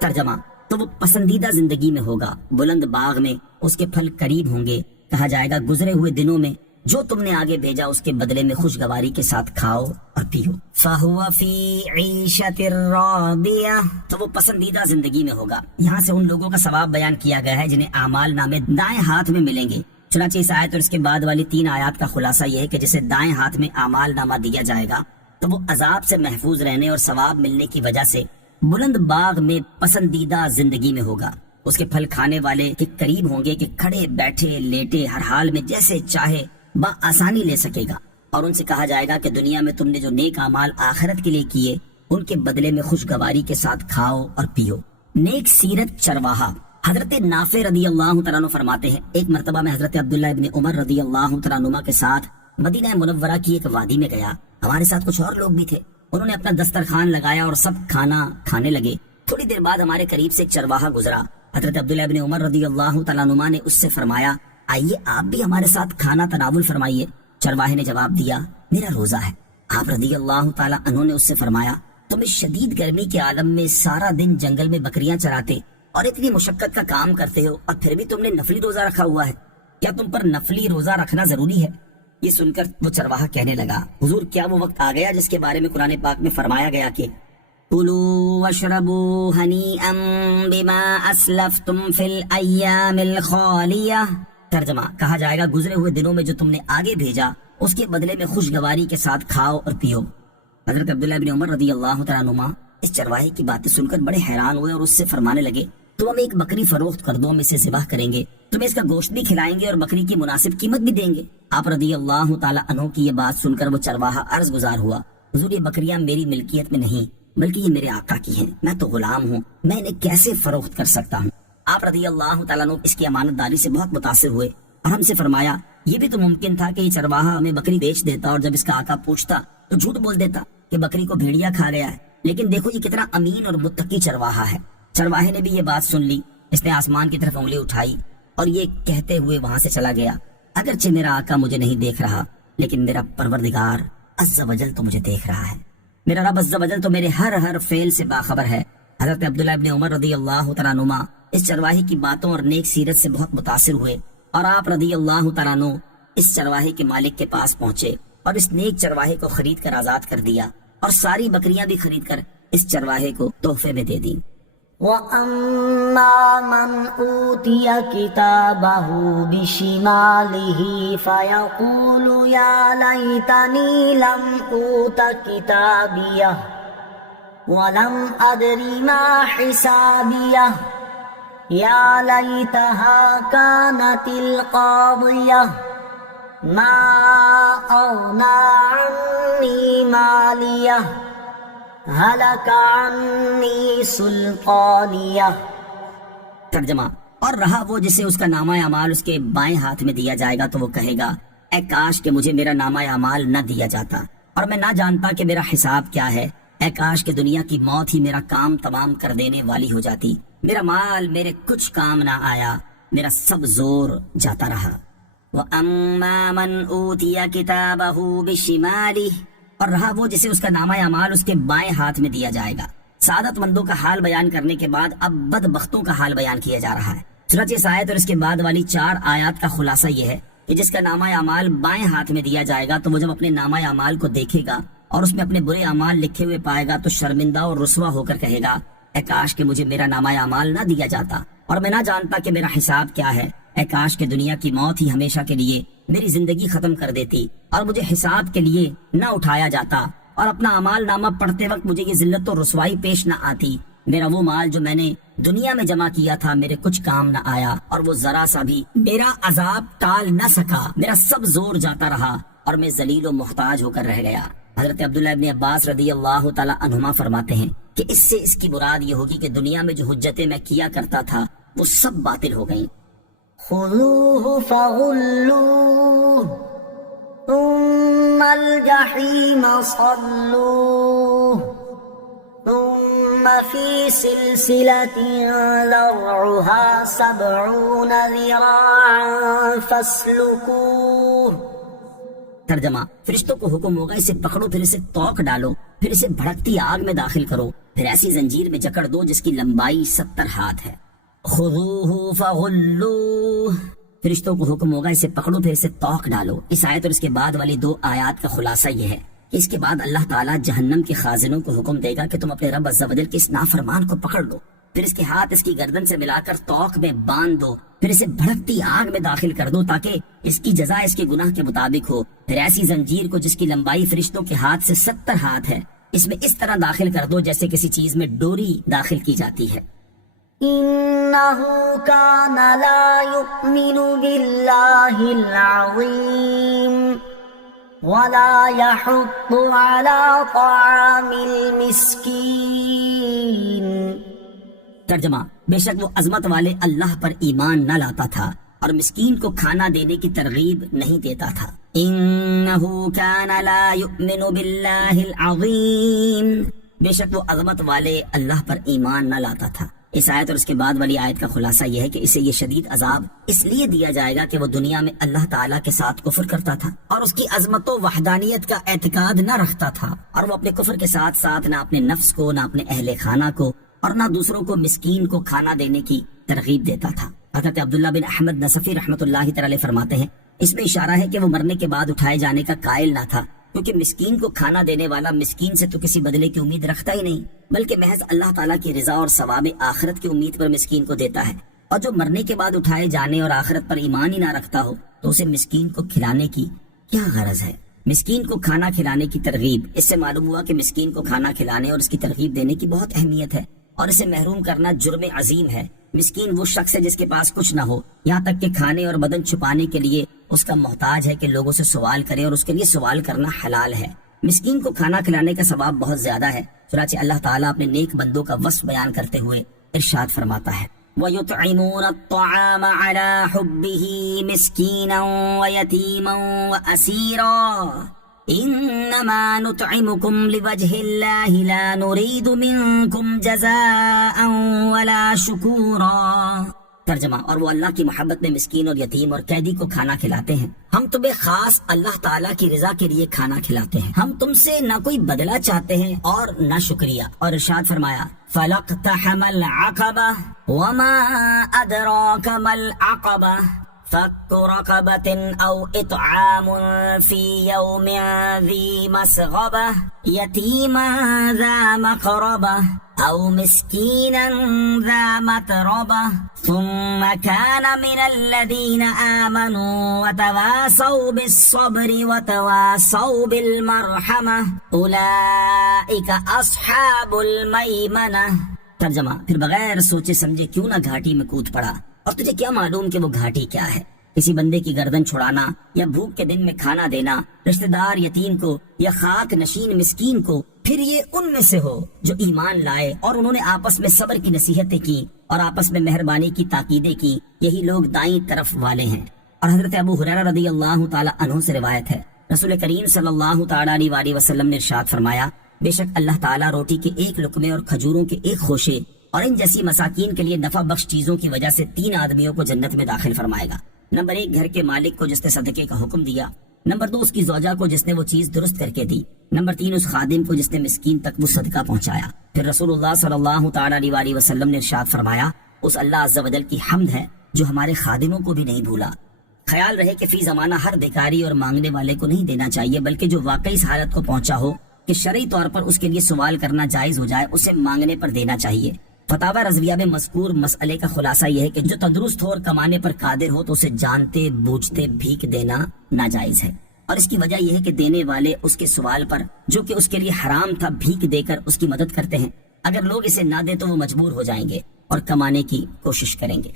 ترجمہ، تو وہ پسندیدہ زندگی میں ہوگا، بلند باغ میں اس کے پھل قریب ہوں گے، کہا جائے گا گزرے ہوئے دنوں میں جو تم نے آگے بھیجا اس کے بدلے میں خوشگواری کے ساتھ کھاؤ اور پیو۔ فَهُوَ فِي عِيشَةٍ رَاضِيَةٍ، تو وہ پسندیدہ زندگی میں ہوگا۔ یہاں سے ان لوگوں کا ثواب بیان کیا گیا ہے جنہیں اعمال نامے دائیں ہاتھ میں ملیں گے، چنانچہ اس آیت اور اس کے بعد والی 3 آیات کا خلاصہ یہ ہے کہ جسے دائیں ہاتھ میں اعمال نامہ دیا جائے گا تو وہ عذاب سے محفوظ رہنے اور ثواب ملنے کی وجہ سے بلند باغ میں پسندیدہ زندگی میں ہوگا۔ اس کے پھل کھانے والے کے قریب ہوں گے کہ کھڑے بیٹھے لیٹے ہر حال میں جیسے چاہے بآسانی لے سکے گا، اور ان سے کہا جائے گا کہ دنیا میں تم نے جو نیک اعمال آخرت کے لیے کیے ان کے بدلے میں خوشگواری کے ساتھ کھاؤ اور پیو۔ نیک سیرت چرواہا حضرت نافع رضی اللہ تعالیٰ عنہ فرماتے ہیں، ایک مرتبہ میں حضرت عبداللہ ابن عمر رضی اللہ تعالیٰ عنہ کے ساتھ مدینہ منورہ کی ایک وادی میں گیا، ہمارے ساتھ کچھ اور لوگ بھی تھے، انہوں نے اپنا دسترخوان لگایا اور سب کھانا کھانے لگے۔ تھوڑی دیر بعد ہمارے قریب سے ایک چرواہا گزرا، حضرت عبداللہ ابن عمر رضی اللہ تعالیٰ عنہ نے اس سے فرمایا، آئیے آپ بھی ہمارے ساتھ کھانا تناول فرمائیے۔ چرواہے نے جواب دیا، میرا روزہ ہے۔ آپ رضی اللہ تعالیٰ عنہ نے اس سے فرمایا، تم اس شدید گرمی کے عالم میں سارا دن جنگل میں بکریاں چراتے اور اتنی مشقت کا کام کرتے ہو اور پھر بھی تم نے نفلی روزہ رکھا ہوا ہے، کیا تم پر نفلی روزہ رکھنا ضروری ہے؟ یہ سن کر وہ چرواہا کہنے لگا، حضور کیا وہ وقت آ گیا جس کے بارے میں قرآن پاک میں فرمایا گیا کہ کُلُوا وَاشْرَبُوا هَنِيئًا بِمَا أَسْلَفْتُمْ فِي الْأَيَّامِ الْخَالِيَةِ۔ ترجمہ، کہا جائے گا گزرے ہوئے دنوں میں جو تم نے آگے بھیجا اس کے بدلے میں خوشگواری کے ساتھ کھاؤ اور پیو۔ حضرت عبداللہ بن عمر رضی اللہ تعالیٰ عنہما اس چرواہے کی باتیں سن کر بڑے حیران ہوئے اور اس سے فرمانے لگے، تم ہمیں ایک بکری فروخت کر دو، ہم اسے ذبح کریں گے، تمہیں اس کا گوشت بھی کھلائیں گے اور بکری کی مناسب قیمت بھی دیں گے۔ آپ رضی اللہ تعالیٰ عنہ کی یہ بات سن کر وہ چرواہا عرض گزار ہوا، حضور یہ بکریاں میری ملکیت میں نہیں بلکہ یہ میرے آقا کی ہیں، میں تو غلام ہوں، میں انہیں کیسے فروخت کر سکتا ہوں؟ آپ رضی اللہ تعالیٰ عنہ اس کی امانت داری سے بہت متاثر ہوئے اور ہم سے فرمایا، یہ بھی تو ممکن تھا کہ یہ چرواہا ہمیں بکری بیچ دیتا اور جب اس کا آقا پوچھتا تو جھوٹ بول دیتا کہ بکری کو بھیڑیا کھا گیا ہے، لیکن دیکھو یہ کتنا امین اور متقی چرواہا ہے۔ چرواہے نے بھی یہ بات سن لی، اس نے آسمان کی طرف انگلی اٹھائی اور یہ کہتے ہوئے وہاں سے چلا گیا، اگرچہ میرا آقا مجھے نہیں دیکھ رہا لیکن میرا پروردگار عز و جل تو مجھے دیکھ رہا ہے، میرا رب عز و جل تو میرے ہر فعل سے باخبر ہے۔ حضرت عبداللہ ابن عمر رضی اللہ تعالیٰ عنہما اس چرواہے کی باتوں اور نیک سیرت سے بہت متاثر ہوئے اور آپ رضی اللہ تعالیٰ عنہ اس چرواہے کے مالک کے پاس پہنچے اور اس نیک چرواہے کو خرید کر آزاد کر دیا اور ساری بکریاں بھی خرید کر اس چرواہے کو تحفے میں دے دیں۔ وَأَمَّا مَنْ أُوتِيَ كِتَابَهُ بِشِمَالِهِ فَيَقُولُ يَا لَيْتَنِي لَمْ أُوتَ كِتَابِيَهْ وَلَمْ أَدْرِ مَا حِسَابِيَهْ يَا لَيْتَهَا كَانَتِ الْقَاضِيَةَ مَا أَغْنَى عَنِّي مَالِيَهْ ہلک عنی سلطانیہ۔ ترجمہ، اور رہا وہ جسے اس کا نامہ اعمال اس کے بائیں ہاتھ میں دیا جائے گا تو وہ کہے گا، اے کاش کہ مجھے میرا نامہ اعمال نہ دیا جاتا اور میں نہ جانتا کہ میرا حساب کیا ہے، اے کاش کہ دنیا کی موت ہی میرا کام تمام کر دینے والی ہو جاتی، میرا مال میرے کچھ کام نہ آیا، میرا سب زور جاتا رہا۔ وَأَمَّا مَنْ أُوتِيَ كِتَابَهُ بِشِمَالِهِ، اور رہا وہ جسے اس کا نامہ اعمال اس کے بائیں ہاتھ میں دیا جائے گا۔ سعادت مندوں کا حال بیان کرنے کے بعد اب بدبختوں کا حال بیان کیا جا رہا ہے۔ چنانچہ اس آیت اور اس کے بعد والی 4 آیات کا خلاصہ یہ ہے کہ جس کا نامہ اعمال بائیں ہاتھ میں دیا جائے گا تو وہ جب اپنے نامہ اعمال کو دیکھے گا اور اس میں اپنے برے اعمال لکھے ہوئے پائے گا تو شرمندہ اور رسوا ہو کر کہے گا، اے کاش کہ مجھے میرا نامہ اعمال نہ دیا جاتا اور میں نہ جانتا کہ میرا حساب کیا ہے، اے کاش کہ دنیا کی موت ہی ہمیشہ کے لیے میری زندگی ختم کر دیتی اور مجھے حساب کے لیے نہ اٹھایا جاتا اور اپنا اعمال نامہ پڑھتے وقت مجھے یہ ذلت و رسوائی پیش نہ آتی، میرا وہ مال جو میں نے دنیا میں جمع کیا تھا میرے کچھ کام نہ آیا اور وہ ذرا سا بھی میرا عذاب ٹال نہ سکا، میرا سب زور جاتا رہا اور میں ذلیل و محتاج ہو کر رہ گیا۔ حضرت عبداللہ ابن عباس رضی اللہ تعالی عنہما فرماتے ہیں کہ اس سے اس کی مراد یہ ہوگی کہ دنیا میں جو حجتیں میں کیا کرتا تھا وہ سب باطل ہو گئیں۔ خذوه فغلوه ثم الجحیم صلوه ثم في سلسلة ذرعها 70 ذراعا فاسلكوه۔ ترجمہ، فرشتوں کو حکم ہوگا اسے پکڑو، پھر اسے توق ڈالو، پھر اسے بھڑکتی آگ میں داخل کرو، پھر ایسی زنجیر میں جکڑ دو جس کی لمبائی 70 ہاتھ ہے۔ خذوہ فغلوہ، فرشتوں کو حکم ہوگا اسے پکڑو پھر اسے توق ڈالو۔ اس آیت اور اس کے بعد والی 2 آیات کا خلاصہ یہ ہے کہ اس کے بعد اللہ تعالیٰ جہنم کے خازنوں کو حکم دے گا کہ تم اپنے رب عز و جل کے اس نافرمان کو پکڑ لو، پھر اس کے ہاتھ اس کی گردن سے ملا کر توق میں باندھ دو، پھر اسے بھڑکتی آگ میں داخل کر دو تاکہ اس کی جزا اس کے گناہ کے مطابق ہو، پھر ایسی زنجیر کو جس کی لمبائی فرشتوں کے ہاتھ سے 70 ہاتھ ہے اس میں اس طرح داخل کر دو جیسے کسی چیز میں ڈوری داخل کی جاتی ہے۔ انہو کان لا یؤمن باللہ العظیم ولا یحض علی طعام المسکین۔ ترجمہ، بے شک وہ عظمت والے اللہ پر ایمان نہ لاتا تھا اور مسکین کو کھانا دینے کی ترغیب نہیں دیتا تھا۔ انہو کان لا یؤمن باللہ العظیم، بے شک وہ عظمت والے اللہ پر ایمان نہ لاتا تھا۔ اس آیت اور اس کے بعد والی آیت کا خلاصہ یہ ہے کہ اسے یہ شدید عذاب اس لیے دیا جائے گا کہ وہ دنیا میں اللہ تعالیٰ کے ساتھ کفر کرتا تھا اور اس کی عظمت و وحدانیت کا اعتقاد نہ رکھتا تھا، اور وہ اپنے کفر کے ساتھ ساتھ نہ اپنے نفس کو، نہ اپنے اہل خانہ کو اور نہ دوسروں کو مسکین کو کھانا دینے کی ترغیب دیتا تھا۔ حضرت عبداللہ بن احمد نصفی رحمۃ اللہ تعالی علیہ فرماتے ہیں اس میں اشارہ ہے کہ وہ مرنے کے بعد اٹھائے جانے کا قائل نہ تھا، کیونکہ مسکین کو کھانا دینے والا مسکین سے تو کسی بدلے کی امید رکھتا ہی نہیں، بلکہ محض اللہ تعالیٰ کی رضا اور ثواب آخرت کی امید پر مسکین کو دیتا ہے۔ اور جو مرنے کے بعد اٹھائے جانے اور آخرت پر ایمان ہی نہ رکھتا ہو تو اسے مسکین کو کھلانے کی کیا غرض ہے؟ مسکین کو کھانا کھلانے کی ترغیب، اس سے معلوم ہوا کہ مسکین کو کھانا کھلانے اور اس کی ترغیب دینے کی بہت اہمیت ہے، اور اسے محروم کرنا جرم عظیم ہے۔ مسکین وہ شخص ہے جس کے پاس کچھ نہ ہو، یہاں تک کہ کھانے اور بدن چھپانے کے لیے اس کا محتاج ہے کہ لوگوں سے سوال کریں، اور اس کے لیے سوال کرنا حلال ہے۔ مسکین کو کھانا کھلانے کا ثواب بہت زیادہ ہے، چنانچہ اللہ تعالیٰ اپنے نیک بندوں کا وصف بیان کرتے ہوئے ارشاد فرماتا ہے وَيُطْعِمُونَ الطَّعَامَ عَلَى حُبِّهِ مِسْكِينًا وَيَتِيمًا وَأَسِيرًا إِنَّمَا نُطْعِمُكُمْ لِوَجْهِ اللَّهِ لَا نُرِيدُ مِنكُمْ جَزَاءً وَلَا شُكُورًا۔ ترجمہ، اور وہ اللہ کی محبت میں مسکین اور یتیم اور قیدی کو کھانا کھلاتے ہیں، ہم تمہیں خاص اللہ تعالیٰ کی رضا کے لیے کھانا کھلاتے ہیں، ہم تم سے نہ کوئی بدلہ چاہتے ہیں اور نہ شکریہ۔ اور ارشاد فرمایا فَلَقْتَحَمَ الْعَقَبَةَ وَمَا أَدْرَاكَ مَا الْعَقَبَةُ فَكُّ رَقَبَةٍ أَوْ إِطْعَامٌ فِي يَوْمٍ ذِي مَسْغَبَةٍ يَتِيمًا ذَا مَقْرَبَةٍ أَوْ مِسْكِينًا ذَا مَتْرَبَةٍ ثُمَّ كَانَ مِنَ الَّذِينَ آمَنُوا وَتَوَاصَوْا بِالصَّبْرِ وَتَوَاصَوْا بِالْمَرْحَمَةِ أُولَئِكَ أَصْحَابُ الْمَيْمَنَةِ۔ ترجمہ، پھر بغیر سوچے سمجھے کیوں نہ گھاٹی میں کود پڑا، اور تجھے کیا معلوم کہ وہ گھاٹی کیا ہے؟ کسی بندے کی گردن چھڑانا یا بھوک کے دن میں کھانا دینا، رشتہ دار یتیم کو یا خاک نشین مسکین کو، پھر یہ ان میں سے ہو جو ایمان لائے اور انہوں نے آپس میں صبر کی نصیحتیں کی اور آپس میں مہربانی کی تاکیدیں کی، یہی لوگ دائیں طرف والے ہیں۔ اور حضرت ابو ہریرہ رضی اللہ تعالی عنہ سے روایت ہے، رسول کریم صلی اللہ تعالی علیہ وسلم نے ارشاد فرمایا بے شک اللہ تعالیٰ روٹی کے ایک لقمے اور کھجوروں کے ایک خوشے اور ان جیسی مساکین کے لیے نفع بخش چیزوں کی وجہ سے 3 آدمیوں کو جنت میں داخل فرمائے گا۔ نمبر 1 گھر کے مالک کو جس نے صدقے کا حکم دیا، نمبر 2 اس کی زوجہ کو جس نے وہ چیز درست کر کے دی، نمبر 3 اس خادم کو جس نے مسکین تک وہ صدقہ پہنچایا۔ پھر رسول اللہ صلی اللہ تعالی علیہ وسلم نے ارشاد فرمایا اس اللہ عز و جل کی حمد ہے جو ہمارے خادموں کو بھی نہیں بھولا۔ خیال رہے کہ فی زمانہ ہر بیکاری اور مانگنے والے کو نہیں دینا چاہیے، بلکہ جو واقعی اس حالت کو پہنچا ہو کہ شرعی طور پر اس کے لیے سوال کرنا جائز ہو جائے اسے مانگنے پر دینا چاہیے۔ فتاوی رضویہ میں مذکور مسئلے کا خلاصہ یہ ہے کہ جو تندرست ہو اور کمانے پر قادر ہو تو اسے جانتے بوجھتے بھیک دینا ناجائز ہے، اور اس کی وجہ یہ ہے کہ دینے والے اس کے سوال پر جو کہ اس کے لیے حرام تھا بھیک دے کر اس کی مدد کرتے ہیں، اگر لوگ اسے نہ دے تو وہ مجبور ہو جائیں گے اور کمانے کی کوشش کریں گے۔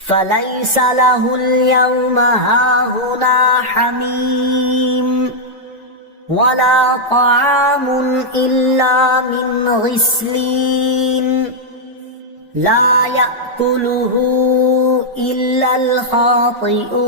فَلَيْسَ لَهُ الْيَوْمَ هَاهُنَا حَمِيمٌ وَلَا طَعَامٌ إِلَّا مِنْ غِسْلِينٍ لَا يَأْكُلُهُ إِلَّا الْخَاطِئُونَ۔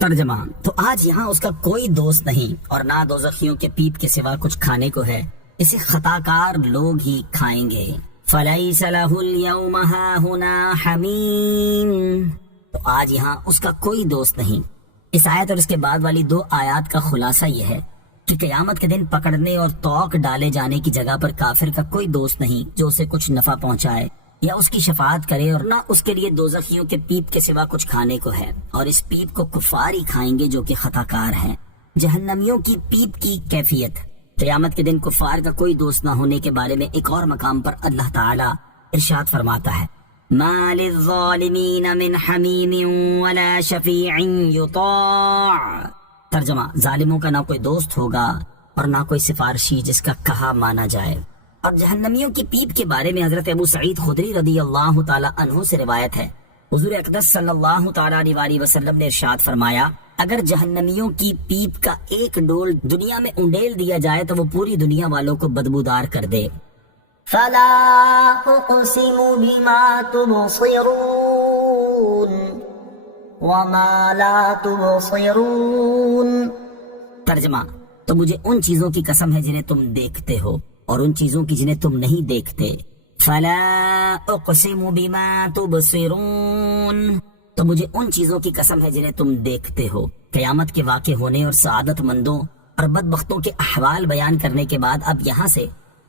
ترجمہ، تو آج یہاں اس کا کوئی دوست نہیں اور نہ دوزخیوں کے پیپ کے سوا کچھ کھانے کو ہے، اسے خطا کار لوگ ہی کھائیں گے۔ فَلَيْسَ لَهُ الْيَوْمَ هَاهُنَا حَمِيمٌ، تو آج یہاں اس کا کوئی دوست نہیں۔ اس آیت اور اس کے بعد والی 2 آیات کا خلاصہ یہ ہے کہ قیامت کے دن پکڑنے اور توق ڈالے جانے کی جگہ پر کافر کا کوئی دوست نہیں جو اسے کچھ نفع پہنچائے یا اس کی شفاعت کرے، اور نہ اس کے لیے دوزخیوں کے پیپ کے سوا کچھ کھانے کو ہے، اور اس پیپ کو کفار ہی کھائیں گے جو کہ خطا کار ہیں۔ جہنمیوں کی پیپ کی کیفیت، قیامت کے دن کفار کا کوئی دوست نہ ہونے کے بارے میں ایک اور مقام پر اللہ تعالی ارشاد فرماتا ہے مَا لِلظَّالِمِينَ مِنْ حَمِيمٍ وَلَا شَفِيعٍ يُطَاعُ۔ ترجمہ، ظالموں کا نہ کوئی دوست ہوگا اور نہ کوئی سفارشی جس کا کہا مانا جائے۔ اور جہنمیوں کی پیپ کے بارے میں حضرت ابو سعید خدری رضی اللہ تعالی عنہ سے روایت ہے، حضور اقدس صلی اللہ تعالی علیہ وسلم نے ارشاد فرمایا اگر جہنمیوں کی پیپ کا ایک ڈول دنیا میں انڈیل دیا جائے تو وہ پوری دنیا والوں کو بدبودار کر دے۔ فَلَا أُقْسِمُ بِمَا تُبْصِرُونَ وَمَا لَا تُبْصِرُونَ۔ ترجمہ، تو مجھے ان چیزوں کی قسم ہے جنہیں تم دیکھتے ہو اور ان چیزوں کی جنہیں تم نہیں دیکھتے۔ فَلَا أُقْسِمُ بِمَا تُبْصِرُونَ، تو مجھے ان چیزوں کی قسم ہے جنہیں تم دیکھتے ہو۔ قیامت کے واقع ہونے اور سعادت مندوں اور بدبختوں کے احوال بیان کرنے کے بعد اب یہاں سے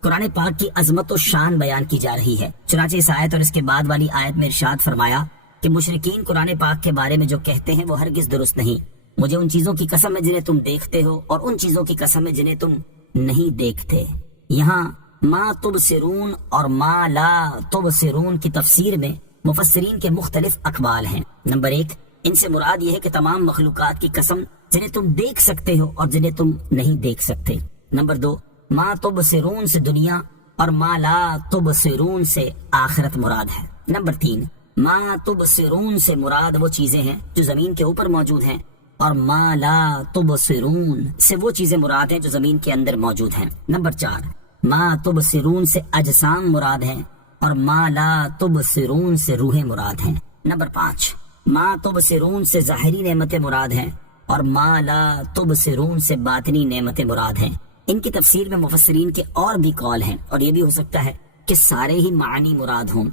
قرآن پاک کی عظمت و شان بیان کی جا رہی ہے۔ چنانچہ اس آیت اور اس کے بعد والی آیت میں ارشاد فرمایا کہ مشرکین قرآن پاک کے بارے میں جو کہتے ہیں وہ ہرگز درست نہیں، مجھے ان چیزوں کی قسم ہے جنہیں تم دیکھتے ہو اور ان چیزوں کی قسم ہے جنہیں تم نہیں دیکھتے۔ یہاں ما تبصرون اور ما لا تبصرون کی تفسیر میں مفسرین کے مختلف اقوال ہیں۔ نمبر 1، ان سے مراد یہ ہے کہ تمام مخلوقات کی قسم جنہیں تم دیکھ سکتے ہو اور جنہیں تم نہیں دیکھ سکتے۔ نمبر 2، ما تبصرون سے دنیا اور ما لا تبصرون سے آخرت مراد ہے۔ نمبر 3، ما تبصرون سے مراد وہ چیزیں ہیں جو زمین کے اوپر موجود ہیں، اور ما لا تبصرون سے وہ چیزیں مراد ہیں جو زمین کے اندر موجود ہیں۔ نمبر 4، ما تبصرون سے اجسام مراد ہیں اور ما لا تبصرون سے روحیں مراد ہیں۔ نمبر 5، ما تبصرون سے ظاہری نعمتیں مراد ہیں اور ما لا تبصرون سے باطنی نعمتیں مراد ہیں۔ ان کی تفسیر میں مفسرین کے اور بھی قول ہیں، اور یہ بھی ہو سکتا ہے کہ سارے ہی معنی مراد ہوں۔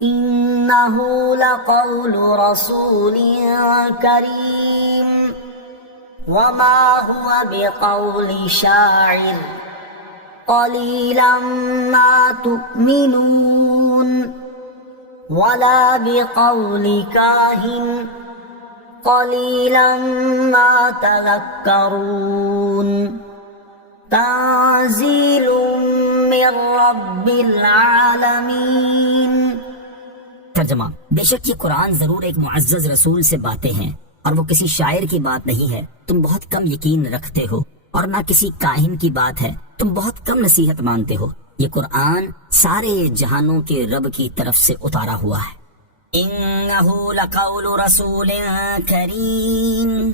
إنه لقول رسول كريم وما هو بقول شاعر قليلا ما تؤمنون ولا بقول كاهن قليلا ما تذكرون تنزيل من رب العالمين۔ ترجمہ، بے شک یہ قرآن ضرور ایک معزز رسول سے باتیں ہیں اور وہ کسی شاعر کی بات نہیں ہے، تم بہت کم یقین رکھتے ہو، اور نہ کسی کاہن کی بات ہے، تم بہت کم نصیحت مانتے ہو۔ یہ قرآن سارے جہانوں کے رب کی طرف سے اتارا ہوا ہے۔ انہ لقول رسول کریم،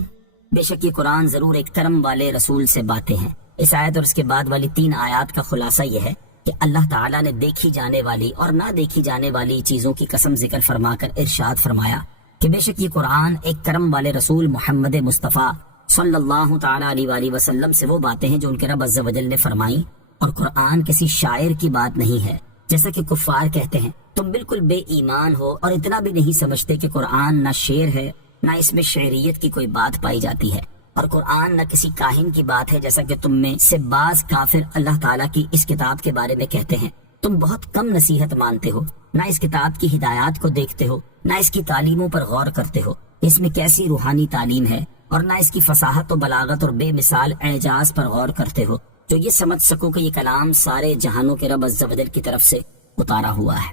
بے شک یہ قرآن ضرور ایک کرم والے رسول سے باتیں ہیں۔ اس آیت اور اس کے بعد والی 3 آیات کا خلاصہ یہ ہے کہ اللہ تعالیٰ نے دیکھی جانے والی اور نہ دیکھی جانے والی چیزوں کی قسم ذکر فرما کر ارشاد فرمایا کہ بے شک یہ قرآن ایک کرم والے رسول محمد مصطفیٰ صلی اللہ تعالیٰ علیہ وآلہ وسلم سے وہ باتیں ہیں جو ان کے رب عز و جل نے فرمائیں، اور قرآن کسی شاعر کی بات نہیں ہے، جیسا کہ کفار کہتے ہیں تم بالکل بے ایمان ہو اور اتنا بھی نہیں سمجھتے کہ قرآن نہ شعر ہے نہ اس میں شعریت کی کوئی بات پائی جاتی ہے، اور قرآن نہ کسی کاہن کی بات ہے، جیسا کہ تم میں سے بعض کافر اللہ تعالیٰ کی اس کتاب کے بارے میں کہتے ہیں تم بہت کم نصیحت مانتے ہو، نہ اس کتاب کی ہدایات کو دیکھتے ہو، نہ اس کی تعلیموں پر غور کرتے ہو، اس میں کیسی روحانی تعلیم ہے، اور نہ اس کی فصاحت و بلاغت اور بے مثال اعجاز پر غور کرتے ہو، جو یہ سمجھ سکو کہ یہ کلام سارے جہانوں کے رب عز و جل کی طرف سے اتارا ہوا ہے۔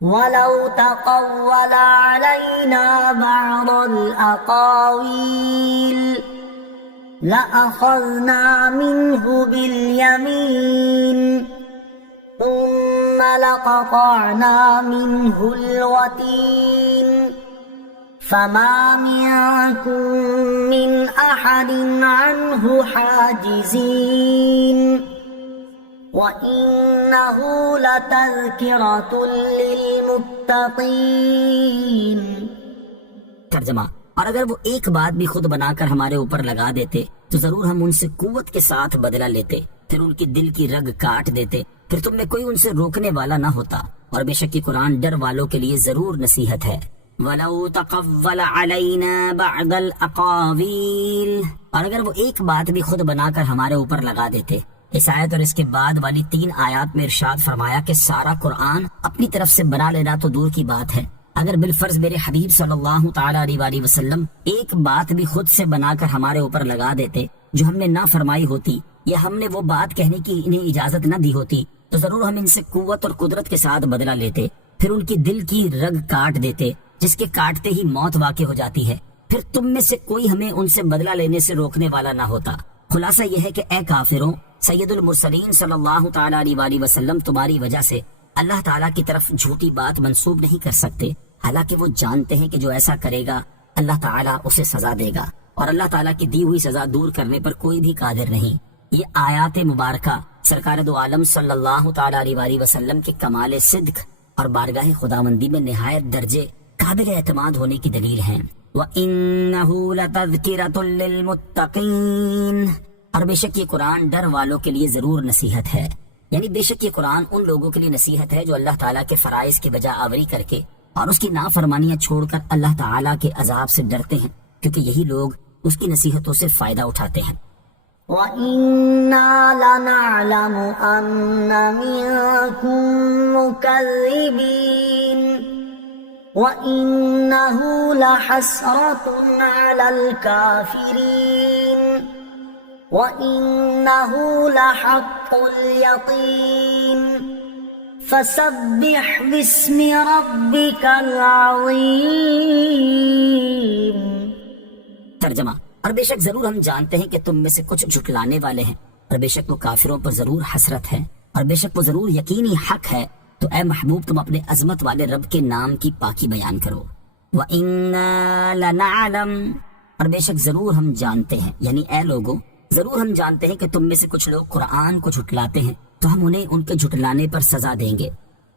وَلَوْ تَقَوَّلَ عَلَيْنَا بَعْضَ الْأَقَاوِيلِ لَأَخَذْنَا مِنْهُ بِالْيَمِينِ ثُمَّ لَقَطَعْنَا مِنْهُ الْوَتِينَ فَمَا مِنْكُمْ مِنْ أَحَدٍ عَنْهُ حَاجِزِينَ وَإِنَّهُ لَتَذْكِرَةٌ لِّلْمُتَّقِينَ۔ ترجمہ، اور اگر وہ ایک بات بھی خود بنا کر ہمارے اوپر لگا دیتے تو ضرور ہم ان سے قوت کے ساتھ بدلہ لیتے، پھر ان کی دل کی رگ کاٹ دیتے، پھر تم میں کوئی ان سے روکنے والا نہ ہوتا، اور بے شک یہ قرآن ڈر والوں کے لیے ضرور نصیحت ہے۔ وَلَوْ تَقَوَّلَ عَلَيْنَا بَعْضَ الْأَقَاوِيلِ، اور اگر وہ ایک بات بھی خود بنا کر ہمارے اوپر لگا دیتے۔ اس آیت اور اس کے بعد والی 3 آیات میں ارشاد فرمایا کہ سارا قرآن اپنی طرف سے بنا لینا تو دور کی بات ہے، اگر بالفرض میرے حبیب صلی اللہ تعالیٰ علیہ وآلہ وسلم ایک بات بھی خود سے بنا کر ہمارے اوپر لگا دیتے جو ہم نے نہ فرمائی ہوتی، یا ہم نے وہ بات کہنے کی انہیں اجازت نہ دی ہوتی، تو ضرور ہم ان سے قوت اور قدرت کے ساتھ بدلہ لیتے، پھر ان کی دل کی رگ کاٹ دیتے، جس کے کاٹتے ہی موت واقع ہو جاتی ہے، پھر تم میں سے کوئی ہمیں ان سے بدلہ لینے سے روکنے والا نہ ہوتا۔ خلاصہ یہ ہے کہ اے کافروں، سید المرسلین صلی اللہ تعالیٰ علیہ وآلہ وسلم تمہاری وجہ سے اللہ تعالیٰ کی طرف جھوٹی بات منسوب نہیں کر سکتے، حالانکہ وہ جانتے ہیں کہ جو ایسا کرے گا اللہ تعالیٰ اسے سزا دے گا، اور اللہ تعالیٰ کی دی ہوئی سزا دور کرنے پر کوئی بھی قادر نہیں۔ یہ آیات مبارکہ سرکار دو عالم صلی اللہ تعالیٰ علیہ وآلہ وسلم کے کمال صدق اور بارگاہ خداوندی میں نہایت درجے قابل اعتماد ہونے کی دلیل ہیں۔ وَإِنَّهُ لَتَذْكِرَةٌ لِّلْمُتَّقِينَ، اور بے شک یہ قرآن ڈر والوں کے لیے ضرور نصیحت ہے، یعنی بے شک یہ قرآن ان لوگوں کے لیے نصیحت ہے جو اللہ تعالیٰ کے فرائض کی بجا آوری کر کے اور اس کی نافرمانیاں چھوڑ کر اللہ تعالیٰ کے عذاب سے ڈرتے ہیں، کیونکہ یہی لوگ اس کی نصیحتوں سے فائدہ اٹھاتے ہیں۔ وَإِنَّا لَنَعْلَمُ أَنَّ مِنكُم مُّكَذِّبِينَ وَإِنَّهُ لَحَسْرَةٌ عَلَى الْكَافِرِينَ وَإِنَّهُ لَحَقُّ الْيَقِينِ فَسَبِّحْ بِاسْمِ رَبِّكَ الْعَظِيمِ۔ ترجمہ: اور بے شک ضرور ہم جانتے ہیں کہ تم میں سے کچھ جھٹلانے والے ہیں، اور بے شک وہ کافروں پر ضرور حسرت ہے، اور بے شک وہ ضرور یقینی حق ہے۔ تو اے محبوب تم اپنے عظمت والے رب کے نام کی پاکی بیان کرو۔ وَإِنَّا لَنَعْلَمُ، اور بے شک ضرور ہم جانتے ہیں، یعنی اے لوگو ضرور ہم جانتے ہیں کہ تم میں سے کچھ لوگ قرآن کو جھٹلاتے ہیں، تو ہم انہیں ان کے جھٹلانے پر سزا دیں گے۔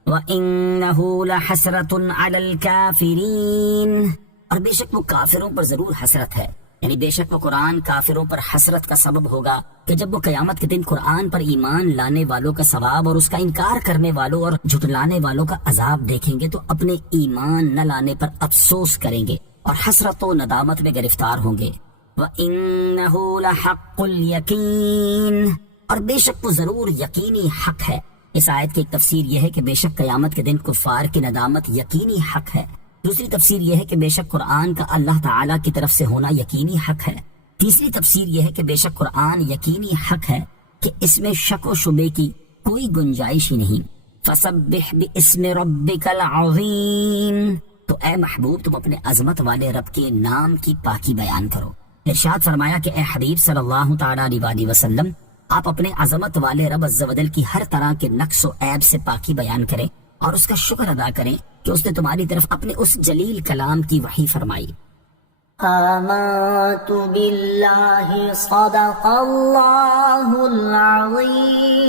وَإِنَّهُ لَحَسْرَةٌ عَلَى الْكَافِرِينَ، اور بے شک وہ کافروں پر ضرور حسرت ہے، یعنی بے شک وہ قرآن کافروں پر حسرت کا سبب ہوگا کہ جب وہ قیامت کے دن قرآن پر ایمان لانے والوں کا ثواب اور اس کا انکار کرنے والوں اور جھٹلانے والوں کا عذاب دیکھیں گے تو اپنے ایمان نہ لانے پر افسوس کریں گے اور حسرت و ندامت میں گرفتار ہوں گے۔ وَإِنَّهُ لَحَقُّ الْيَقِينِ، اور بے شک وہ ضرور یقینی حق ہے۔ اس آیت کی ایک تفسیر یہ ہے کہ بے شک قیامت کے دن کفار کی ندامت یقینی حق ہے۔ دوسری تفسیر یہ ہے کہ بے شک قرآن کا اللہ تعالیٰ کی طرف سے ہونا یقینی حق ہے۔ تیسری تفسیر یہ ہے کہ بے شک قرآن یقینی حق ہے کہ اس میں شک و شبے کی کوئی گنجائش ہی نہیں۔ فَسَبِّحْ بِاسْمِ رَبِّكَ الْعَظِيمِ، تو اے محبوب تم اپنے عظمت والے رب کے نام کی پاکی بیان کرو۔ ارشاد فرمایا کہ اے حبیب صلی اللہ تعالیٰ علیہ وسلم، آپ اپنے عظمت والے رب عز و جل کی ہر طرح کے نقص و عیب سے پاکی بیان کریں اور اس کا شکر ادا کریں کہ اس نے تمہاری طرف اپنے اس جلیل کلام کی وحی فرمائی۔ آمنت باللہ صدق اللہ العظیم۔